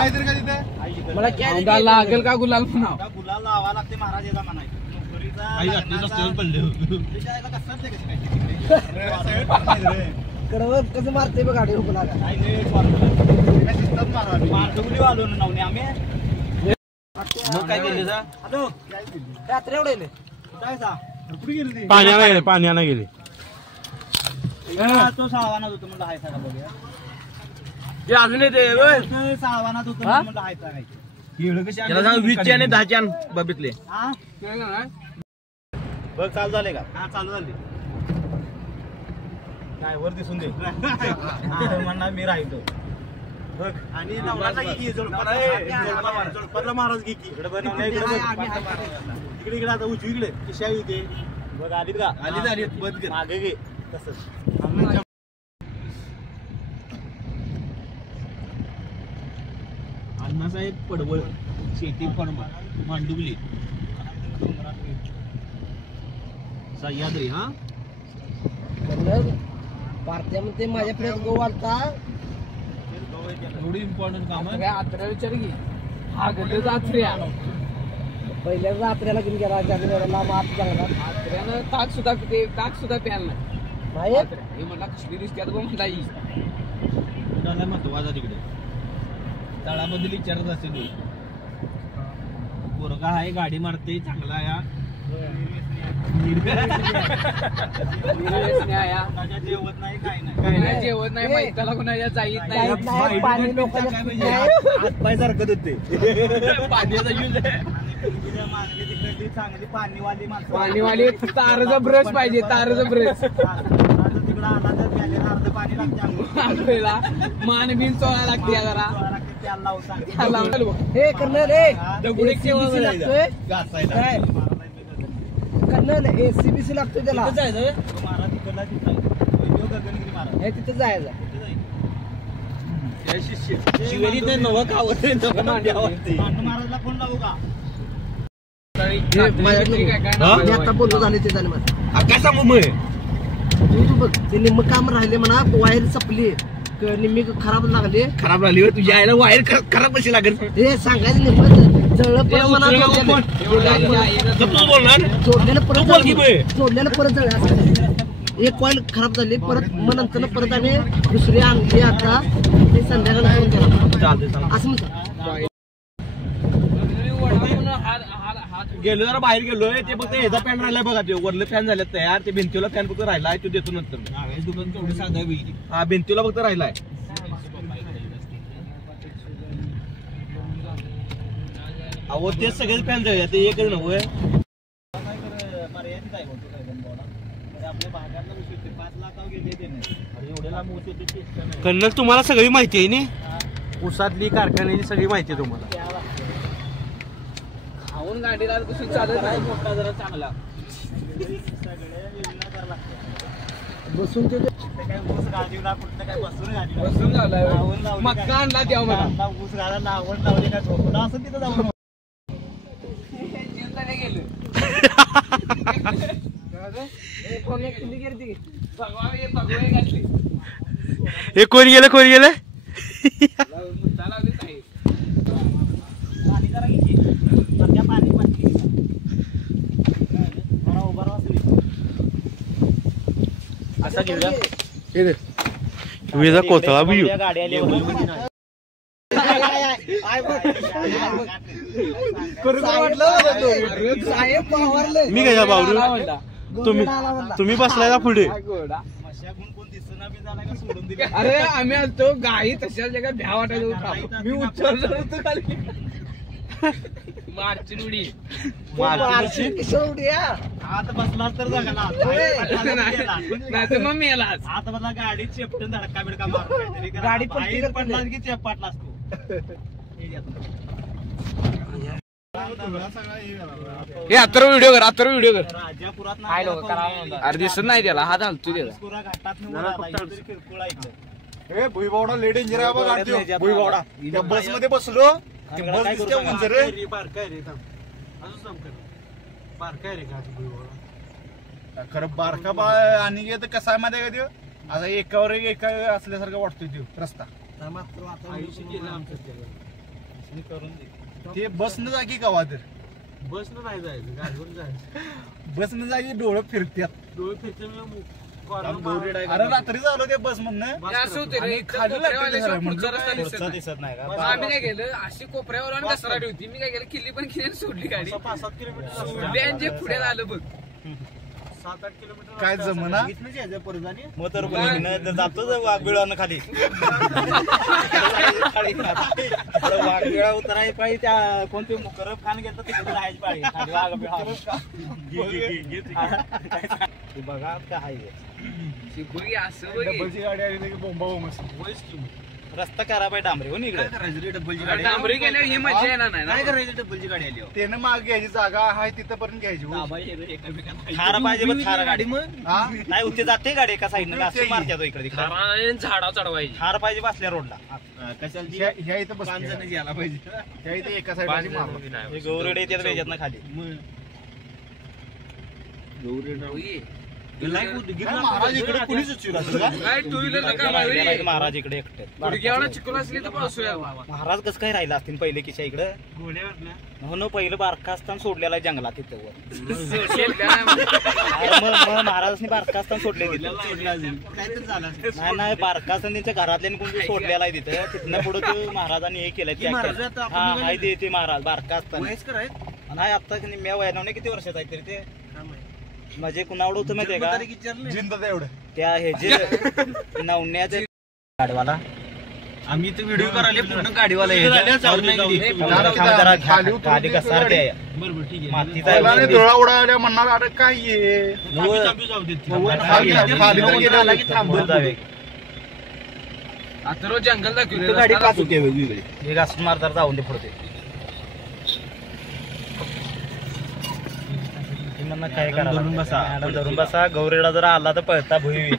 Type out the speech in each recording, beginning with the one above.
मला लागेल का गुलाल म्हणाव गुलाल लावा लागते महाराज याचा म्हणायचं कसं मारते बघ गाडी गुलाल आलो ना नवने आम्ही मग काय केलं हॅलो रात्री एवढे पाण्याला गेले तो सावानात होतो म्हणलं हाय सगळा बघूया ते अजून येते सावानात होतो म्हणलं हाय सांगायचं वीसच्या आणि 10च्या बघितले बघ चालू झाले का हा चालू झाले काय वर दिसून दे म्हणणार मी राहिलो बघ आणि जोडपातला महाराज घे की इकडे बनवलं इकडे इकडे आता उजवी इकडे किशा इथे बघ आलीत का आलीत बंद मागे घे तसंच अण्णासाहेब पडवळ शेती फर्म मांडुगली सह्याद्री हा भारतामध्ये माझ्या प्लेस गो वालता एवढी इम्पॉर्टंट काम आहे आत्र्या विचार की हा गल्ली आत्र्या पहिल्या आत्र्याला घेऊन गेला लांब आत चांगला आत्र्यानं ताक सुद्धा प्यायला नाही हे मला कसली दिसते आता म्हणता येईल महत्वाचा तिकडे तळाबद्दल विचारत असेल पोरगा आहे गाडी मारते चांगला या जेवत नाही काय नाही जेवत नाही मैताला कुणाच्या जाईत नाही हातपाय सारखं होते पाण्याचा यूज आहे चांगली पाणीवाली पाणीवाली तारचा ब्रश पाहिजे तारचा ब्रश तिकडं आला तर अर्ध पाणी लागते मान बिन चोळा लागते जरा कर्नल एसीबीसी लागतोय त्याला तिथं जायचं महाराजला फोन लावू का आता बोललो झाले ते झाले मला काय सांगू मग तू बघ ते निम्म काम राहिले म्हणा वायर चपली निम्मी खराब लागले तुझ्या आईला वायर खराब कशी लागेल हे सांगायचं निम्म जळलं परत म्हणा जोडलेलं परत जळलं एक कॉईल खराब झाली परत मग नंतर परत आम्ही दुसरी आणली आता ते संध्याकाळी असं म्हणतो गेलो जरा बाहेर गेलोय ते फक्त ह्याचा फॅन राहिलाय बघा ते वरले फॅन झाले तयार ते भिंतीला फॅन फक्त राहिलाय तो देतो नंतर दुकान तेवढी साधा होईल हा भिंतीला फक्त राहिलाय अहो तेच सगळेच फॅन जाऊया ते एकच नव्हे कर्नल तुम्हाला सगळी माहिती आहे ना ऊसातली कारखान्याची सगळी माहिती आहे तुम्हाला गाडीला कशी चालत नाही मोठा जरा चांगला बसून ते काय ऊस गाडीला कुठं काय बसून झालाय मक्का आणला द्या मला ऊस गाडा लावून लावले काय झोपला असं तिथं जाऊन गेलो हे कोण गेलं विजा कोथळा बियू मी काय बावरू तुम्ही बसलाय का पुढे अरे आम्ही आलतो गाई तशा जगात भ्या वाटायचं मी उचललो होतो खाली मार्ची उडी आता बसला तर नाही तर मग मेलाच आता मला गाडी चेपटून धडका बिडका गाडी पडला की चेपटला असतो हे अत्र व्हिडिओ कर राजापुरात अरे दिसत नाही त्याला हात हलतो त्याला भुईबावडा लेट डेंजर आहे बघा भुईबावडा बस मध्ये बसलो बस दिसते उंच रे खरं बारका बा आणि कसं आहे मध्ये का आता एकावर एक असल्यासारखं वाटतोय तो रस्ता मी करून दे. ते बसनं जागी गावा तर बसनं नाही जायचं, गाडीवरून जायचं. बसनं जागी डोळं फिरत्यात. डोळे फिरते अरे रात्री झालो ते बस म्हणणं असं होते रे, आणि इथं खाली कोपऱ्यावाल्याशिवाय लागतं पुढचा रस्ता दिसत पुढचा नाही. दिसत नाही का? मग आम्ही काय केलं, अशी कोपऱ्यावर आणि घसराडी होती. मी काय केलं, किल्ली पण केली आणि सोडली गाडी. 5-7 किलोमीटर सोडली आणि जे पुढे आलं बघ. 7-8 किलोमीटर काय जमना मग तर बहिणीनं जातो वाघबिळानं खाली वाघबिळा उतरायची पाळी. त्या कोणते मुकरब खान घेतात तिकडे राहायची पाळी खाली वाघबिळा. बघा काय बघी असं बघी. डबलची गाडी आली की बोंबा बोंब. रस्ता करा पाहिजे डांबरी हो इकडे. डांबरी गेल्यावर ही मजा येणार नाही ना. त्यानं माग घ्यायची जागा आहे तिथपर्यंत घ्यायची हो. थार पाहिजे पण थार गाडी हा? नाही उठते जाते गाडी एका साईडनं असं मारतात इकडे तिकडे. झाडा चढवायची. थार पाहिजे बसल्या रोडला. ह्या इथं बस यायला पाहिजे. ह्या इथे एका साईड गौरेडे येतात वेजात खाली. महाराज इकडे कुणीच उचलू असेल का? काय टू व्हीलर महाराज इकडे एकटे. गुडघ्यावर चिकून असली तर पावसूया. महाराज कसं काय राहिला असतील पहिले किशा इकडे. हो ना, पहिलं बारका असताना सोडलेला आहे जंगलात तिथं मग महाराजांनी बारका असताना सोडले तिथं. नाही बारका असताना त्यांच्या घरातल्या कोणी सोडलेला आहे तिथं. तिथनं पुढे ते महाराजांनी हे केलंय. हा आहे ते महाराज बारका असताना. नाही आता निम्म्या वयाने किती वर्षाचा आहे तरी ते म्हणजे कुणावड होतं माहितीये का जिंदा एवढं त्या हे जे नवण्याचे गाडवाला. आम्ही तर व्हिडिओ करायला पूर्ण गाडीवाला गाडी घसरते मातीचा डोळा उडाल्या म्हणणार अरे काय आता रोज जंगल दाखवली गाडी का चुकी वेगवेगळी हे घासून मारताना जाऊन दे पुढे. काय करा धरून बसा. गौरेडा जर आला तर पळता भुई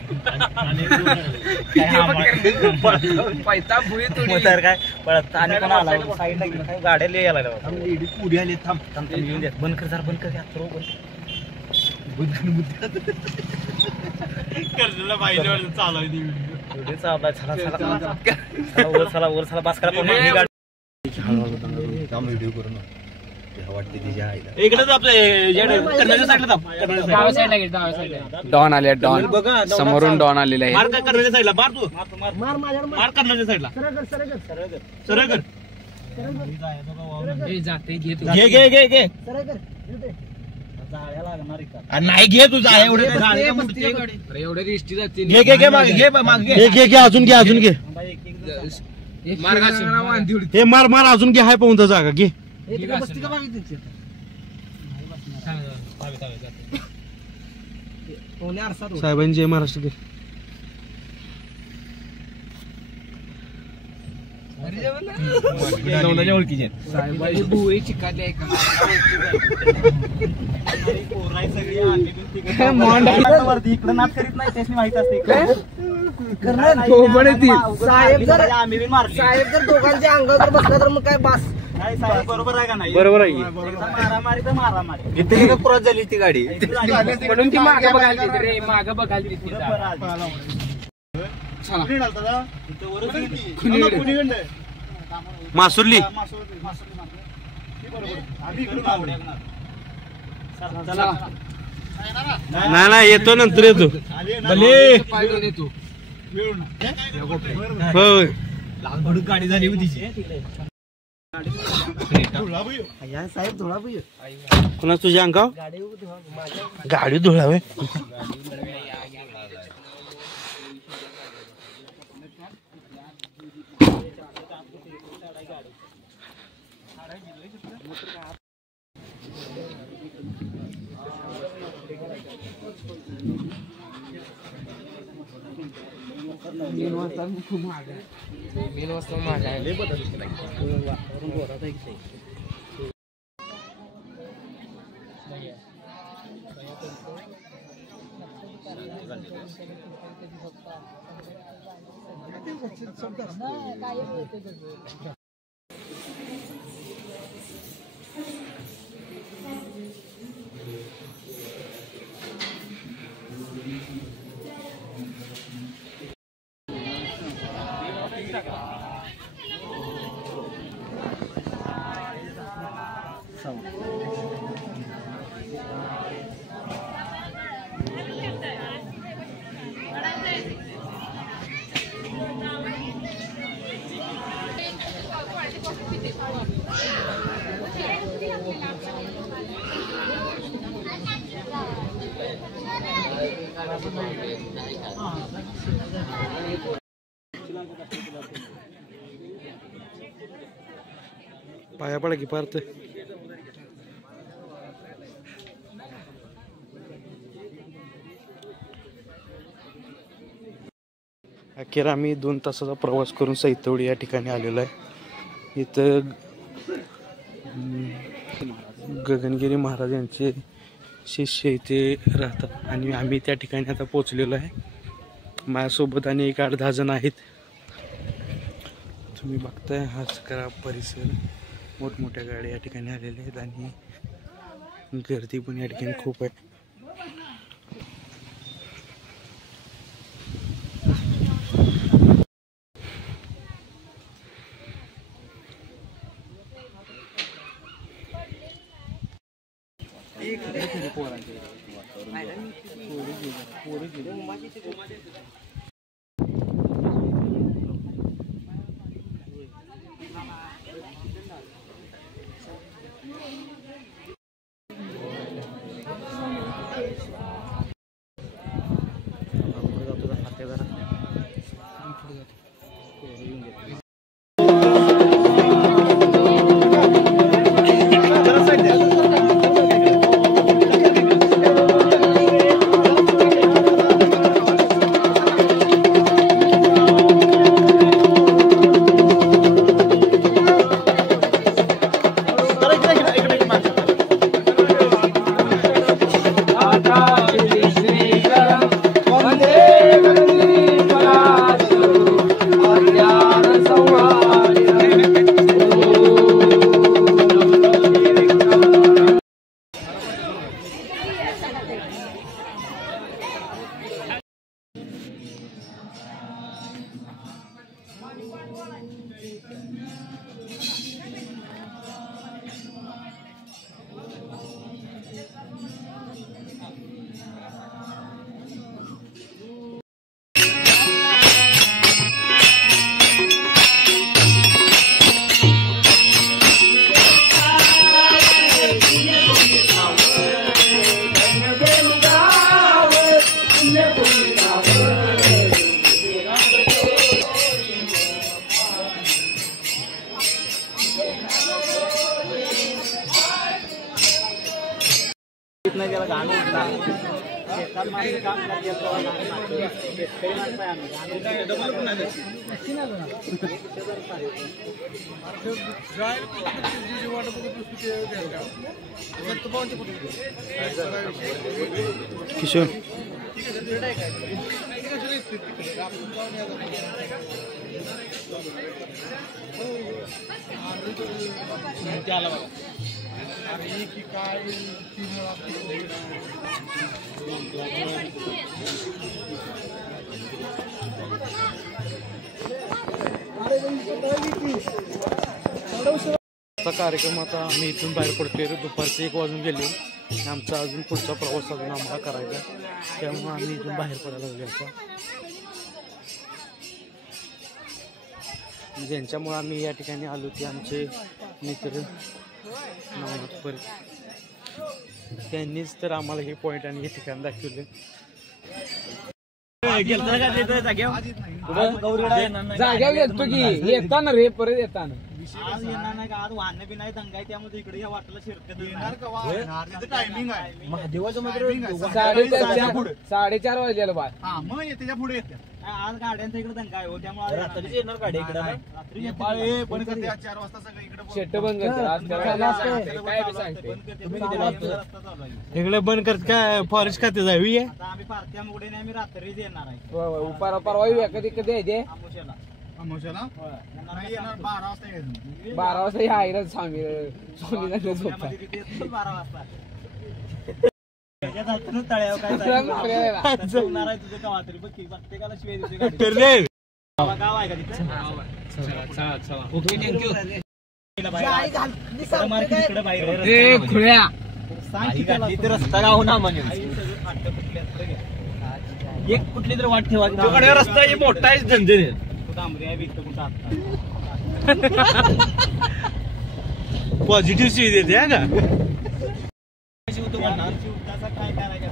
पैता भुई तर काय पळत आणि पण आला साईडला गाड्या यायला पुढे आले थांब येऊन द्या. बंद कर जरा बंद कर चला बस करा व्हिडिओ करून वाटते इकडे डॉन आले. डॉन समोरून डॉन आलेला आहे. मार काय करण्याच्या साईडला मार तू मार करण्याच्या साईडला सरळ कर. घे नाही घे तुझा एवढ्या रिष्टी जाते. घे अजून घे हे मार अजून घे. हाय पाहून जागा घे. साहेबांनी जय महाराष्ट्र. ओळखीचे भुई चिकाडली आहे का इकडे नाच करीत नाही त्याची माहित असते. साहेब जर दोघांच्या अंगावर बसला तर मग काय बास. बरोबर आहे का नाही. बरोबर आहे. मारामारी तर मारामारी इथे क्रॉस झाली ती गाडी म्हणून ती मागं बघायला रे मागं बघायला मासुर्ली नाही येतो नंतर येतो. होय गाडी झाली होती साहेब धुळा कोणा तुझ्या अंगाव गाडी धुळावे. मेन वाजता महाग आहे. पाया पडा की पार्थ. अखेर आम्ही 2 तासाचा प्रवास करून सैतवडी या ठिकाणी आलेलो आहे. इथं गगनगिरी महाराज यांचे शिष्य इथे राहतात आणि आम्ही त्या ठिकाणी आता पोचलेलो आहे. माझ्यासोबत आणि 8-10 जण आहेत. तुम्ही बघताय हा सगळा परिसर, मोठमोठ्या गाड्या या ठिकाणी आलेल्या आहेत आणि गर्दी पण या ठिकाणी खूप आहे. किशोर कार्यक्रम आता आम्ही इथून बाहेर पडतोय. दुपारचे 1 वाजून गेले. आमचा अजून पुढचा प्रवास अजून आम्हाला करायचा, त्यामुळे आम्ही इथून बाहेर पडायला लागलो. आता ज्यांच्यामुळे आम्ही या ठिकाणी आलो ते आमचे मित्र नवनाथ परत, त्यांनीच तर आम्हाला हे पॉइंट आणि हे ठिकाण दाखवले. जाग्यावर येतो की येताना रे, परत येताना आज येणार नाही का, आज वाहन बी नाही दंगाय, त्यामध्ये इकडे या वाटेला शिरकत येणार का. टायमिंग आहे महादेवाचं मात्र 4:30 वाजलेलं बा. मग त्याच्या पुढे येते. आज गाड्यांचा इकडे दंगा आहे, त्यामुळे रात्रीच येणार गाडी इकडे. रात्री बंद करते 4 वाजता सगळं इकडे शेट बंद इकडे बंद करत काय फॉरेस्ट खाते जावी. आता आम्ही पार्ट्या मुळे नाही, आम्ही रात्रीच येणार आहे. परवा कधी कधी आहे ते आमोशाला 12 वाजता या आईला स्वामी 12 वाजता तळ्यावर काय तुझं गावात तरी बघ की प्रत्येकाला शिवाय देते. गाव आहे का तिथं? Okay, thank you. रस्ता गाव ना म्हणजे एक कुठली तर वाट ठेवा. रस्ता मोठा आहे झंझण. पॉझिटिव्ह देते का काय करायचं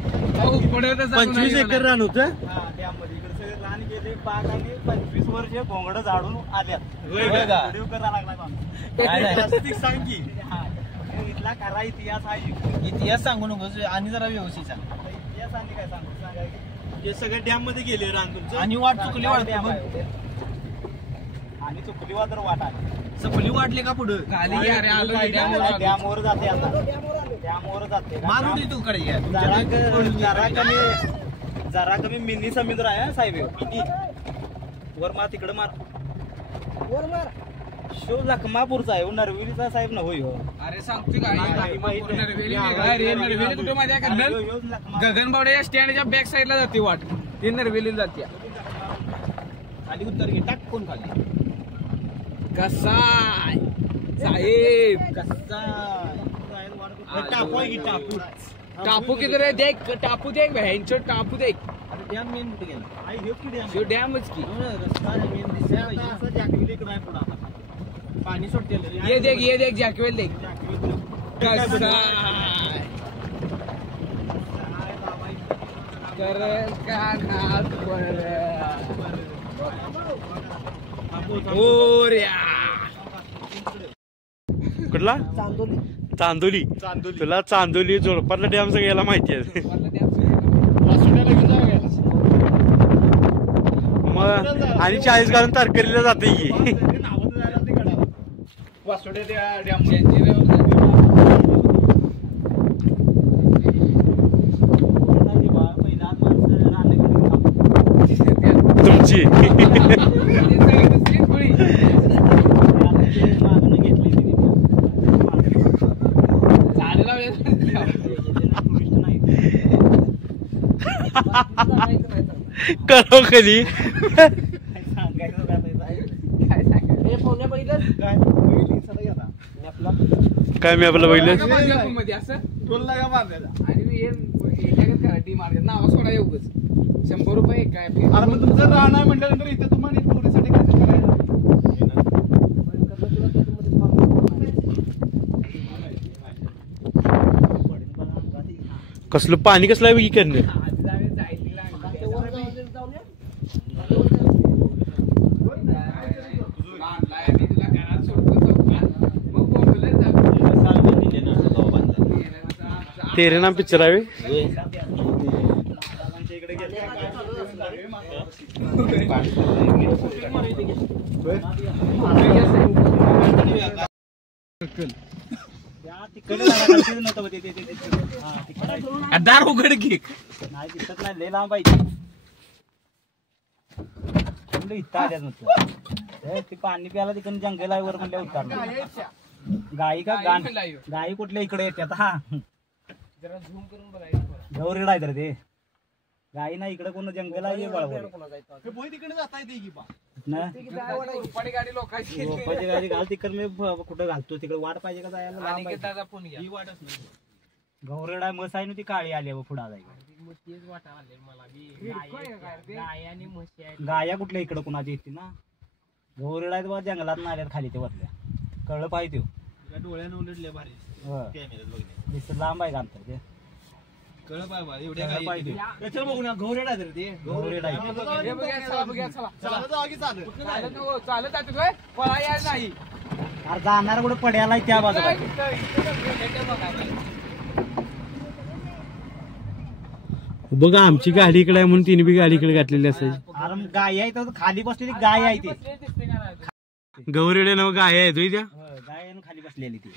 25 एकर रान होतं. हा त्यामध्ये इकडे सगळे रान गेले बाग आणि 25 वर्ष घोंगडं झाडून आल्यात. व्हिडिओ करायला लागला माणूस. सांग की इथला खरा इतिहास आहे. इतिहास सांगू नको आणि जरा व्यवस्थित सांग. इतिहास आणि काय सांगू सांगायचं. हे सगळे डॅम मध्ये गेले रान तुमचं आणि वाट चुकली वाटते आणि चुकली वाट तर वाट आली. सपली वाटले का पुढं डॅमवर जाते आता. डॅमवर जाते मारून तू कडे जरा कमी मिनी समुद्र आहे साहेब. मिनी वर मार तिकडे मार. शो लखमापूरचा आहे. नरवेलीचा साहेब न होय. अरे सांगतो गगनबावड्या स्टँडच्या बॅक साईडला जाते वाट. ती नरवेलीला जाते. खाली उतर घे टाक. कोण खाली कसा साहेब कसा टापू आहे की टापू टापू किधर आहे देख. टापू देख भ्यांचं टापू देख. अरे डॅम मेन कुठे गेला आई हे की डॅम शिव डॅमच की रस्ता मेन दिसला असं जॅकवेल इकडे आहे पुढे पाणी सोडतेलं. ये देख जॅकवेल देख. कसा कर का नाथ कुठला चांदोली. तुला चांदोली जोडपाटला डॅम सगळ्याला माहिती आहे. मग आणि 40 घालून तारकर्लीला जाते की. तुमची करो कधी काय मी आपलं पहिलं नाव सोडा एवढंच 100 रुपये काय. तुमचं राहणार म्हटल्यानंतर इथं तुम्हाला थोडीसाठी काय करायला कसलं पाणी कसलं आहे इकडनं. तेरे नाम पिक्चर आहे. दार उघड घे. नाही दिसत नाही. लय लांब पाहिजे इथं आल्याच नसतं. ते पाणी प्यायला तिकडे जंगल आहे वर म्हणल्या उतरलं. गाई का गाई कुठल्या इकडे येतात. हा जरा झूम करून बघायचं. गौरीड आहे तर ते गाई ना इकडे कोण जंगल आहे तिकडे जाता येते की गाडी लोकांची रोपाची गाडी घाल तिकडे मी कुठं घालतो तिकडे वाट पाहिजे का जायला. ही वाटच नाही. गौरेड आहे मस आहे ना ती काळी आली पुढे गाया कुठल्या इकडे कुणाची येते ना. गौरेड आहेत बा जंगलात ना आल्यात खाली ते वरल्या. कळलं पाहिजे डोळ्यानं उलटले भारी दिसत लांब आहे का अंतर ते. कळ पाहिजे त्याच्यावर बघू ना. घोरेड आहे तर ते गौरेड आहे. चालत आहे पळा यायला नाही. अरे जाणार कुठे पड्याला त्या बाजूला. बघा आमची गाडी इकडे आहे म्हणून तिने बी गाडी इकडे घातलेली असायची. अरे गाय आहे तर खाली बसलेली गाय आहे ती. गौरेडे नाव गाय आहे तुझी त्या गाय खाली बसलेली ती.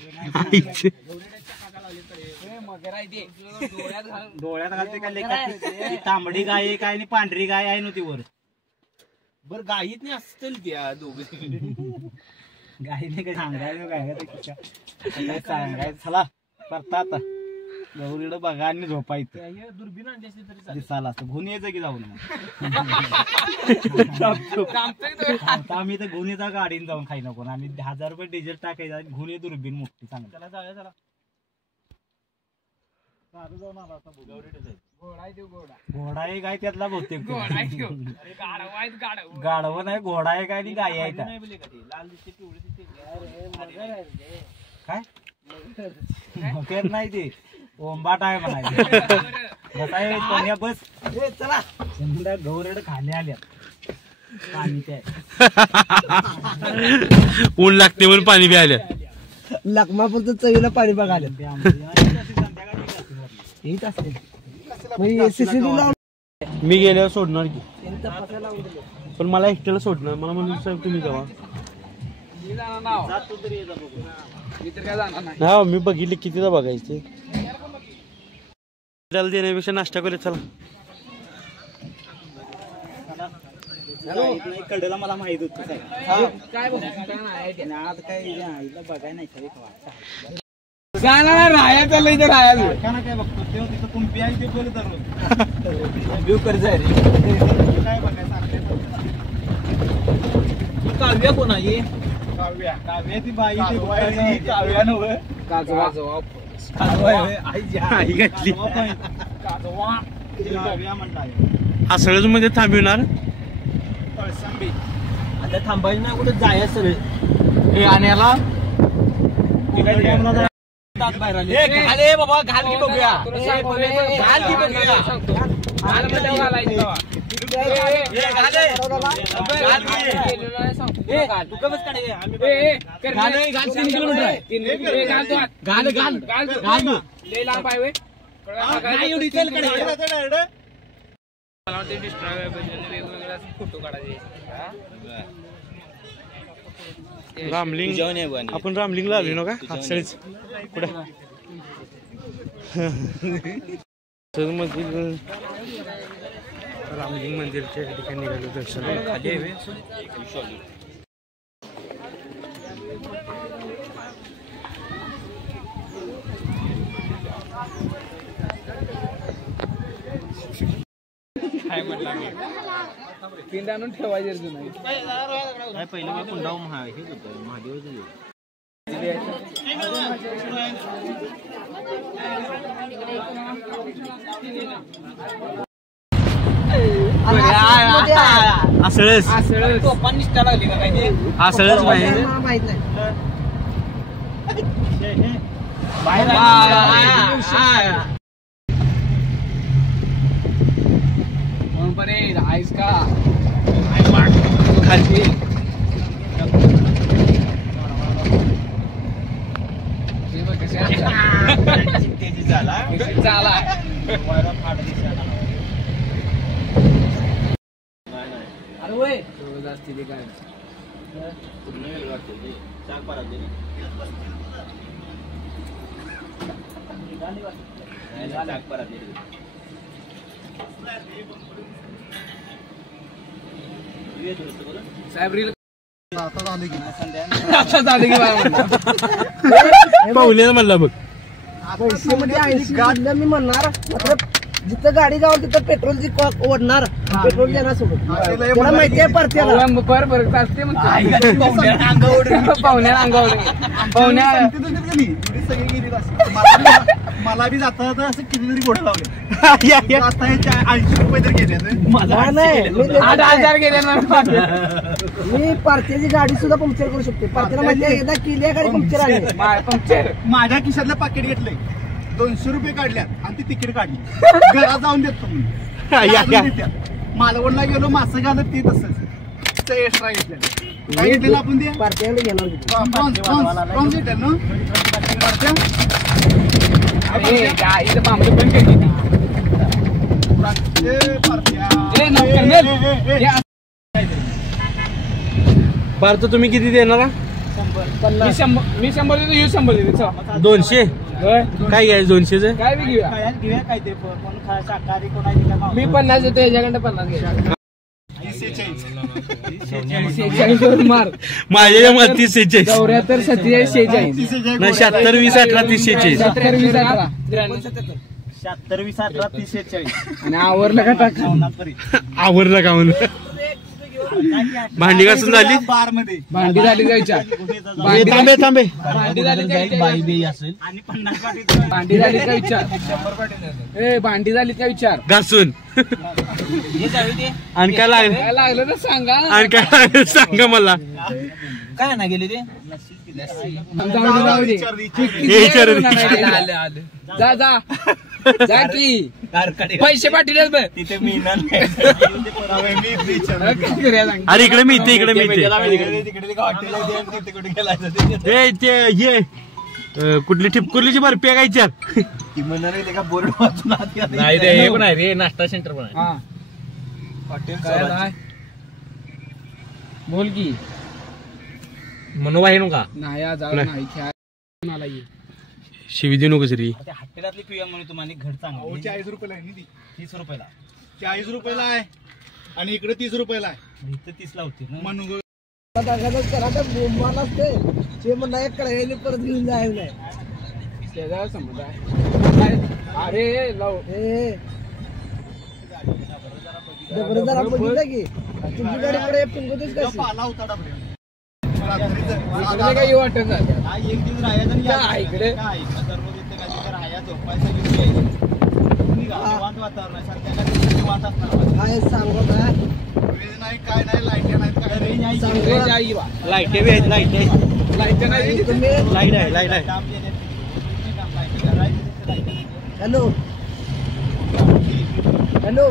डोळ्यात घालते काय. तांबडी गाय आहे काय आणि पांढरी गाय आहे नव्हती वर. बर गाईत नाही असतील त्या दोघं. गाईने काय सांगायचं काय सांगायचं. चला करता आता गौरीला बघा आणि झोपायचं. दुर्बीण आणली असली तरी दिसायला असतं. घेऊन यायचं की जाऊन आता आम्ही तर घेऊन येता गाडीने जाऊन खाई नको. आम्ही 1000 रुपये डिझेल टाकायचा घेऊन ये दुर्बीण मोठी चांगली. त्याला जाऊया चला. घोडा आहे काय त्यातला बहुतेक. गाढव नाही घोडा आहे काय आणि गाय आहे लाल दिसते पिवळी दिसते काय मकर नाही ते ओंबाट आहे म्हणायचं. बस चला गौरड खाणे आल्या पाणी ऊन लागते म्हणून पाणी बी आलं. लखमापूरचं चवीला पाणी बघायला मी गेल्यावर सोडणार की, पण मला एकट्याला सोडणार. मला म्हणून साहेब तुम्ही जावा. हा मी बघितले कितीदा बघायचे. त्याला देण्यापेक्षा नाश्ता करूया चला. कडेला मला माहित होत काय बघाय नाही राया चाललं इथे राया काय बघतो ते तिथं कुंपी आहे ते बोलत काय बघायचं. काव्या कोण आहे? काव्या ती बाई काव्या नव्हे काजवा आई घातली. काव्या म्हणला असळच मध्ये थांबवणार. आता थांबायचं नाही कुठे जायचं सगळे. आणि याला घाले बाबा घाल की बघूया घाल की बघूया फोटो काढायचे. रामलिंग आपण रामलिंगला आलो ना का असळच कुठे मधील रामलिंग मंदिरच्या ठिकाणी निघालो दर्शनाला. खाली आहे पिंड आणून ठेवायचे नाही. पहिलं कुंडाव महादेव असळच निष्ठा लागली का काय असळच नाही. बरे आईस का खाली झाला अरे वय जास्ती ते काय साहेब रील आता झाले की पाहुण्याला म्हणला बघ. पैसे मध्ये 80 गाडलं मी म्हणणार मात्र जिथं गाडी जाऊन तिथं पेट्रोलची ओढणार पेट्रोल देणार सोबत त्याला माहिती आहे परत्याला बरं चालते पाहुण्या अंगावर पाहुण्या मला बी जाता जाता असं कितीतरी गोड लावले. 80 रुपये तर गेले. 8,000 गेले. मी पार्थियाची गाडी सुद्धा पंक्चर करू शकते. पार्थियाला माहिती आहे एकदा केली गाडी पंक्चर आली पंक्चर. माझ्या खिशातलं पाकिट घेतलंय 200 रुपये काढल्यात आणि ती तिकीट काढली. घरात जाऊन देतो मी. मालवणला गेलो मासं घालत ते तसंच एक्स्ट्रा घेतलं. काय घेतलेलं आपण ते पार्थियाला घेणार प्रॉन्स घेतलं ना पार्थ तुम्ही किती देणार? मी 100 देतो. 100 देतो. 200 काय घ्यायचं? 200च काय बी घेऊया. घेऊया काय ते कोण शाकाहारी कोण आहे. मी 50 देतो. याच्याकडे 50 घ्या. 46 मार माझ्या मत 30 46 74 47 46 नाही 76 20 18 30 46 77 20 18 76 20 18 30 46 आणि आवरलं का टाक आवरलं का म्हणून. भांडी घासून झाली. बार मध्ये भांडी झाली का विचार. थांबे थांबे भांडी झाली का बाई असेल आणि 50 पाटी भांडी झाली का विचार. ए भांडी झाली का विचार. घासून आणि काय लागलं काय लागलं तर सांगा. आणि काय लागलं सांगा मला. काय ना गेले ते जाऊ दे. आलं. जा जा जा की पैसे पाठवले बघ तिथे मी अरे इकडे मी इकडे मी कुठली ठिपकुर्लीची बर्फी आहे काय बोर्ड वाचून नाही रे हे पण आहे रे नाश्ता सेंटर पण आहे हॉटेल बोल की मनोबा हे नका नाही आज नाही खेळायला ये. शिवी देऊ नकोस री हॉटेलातली पिऊया म्हणून तुम्हाला घर चांगलं 40 रुपयाला आहे 30 रुपयाला 40 रुपयाला आहे आणि इकडे 30 रुपयाला आहे इथं 30 ला होते ना म्हणून परत घेऊन जायला नाही त्याचा समज आहे. अरे लव जरा बघितलं की तुमची गाडीकडे पिंगोतीच कशी आला होता डबऱ्यात. काही वाटत नाही एक दिवस राहायचं आणि काय इकडे? काय दररोज इथे काय राहायला झोपायचं घेऊन यायचं निवांत वातावरण आहे संध्याकाळी निवांत असणार काय सांगू काय रेंज नाही काय नाही लाईट नाही काय रेंज आहे सांगू रेंज आई बा. लाईट बी आहेत लाईट आहे लाईट नाही तुम्ही लाईट आहे लाईट आहे हॅलो हॅलो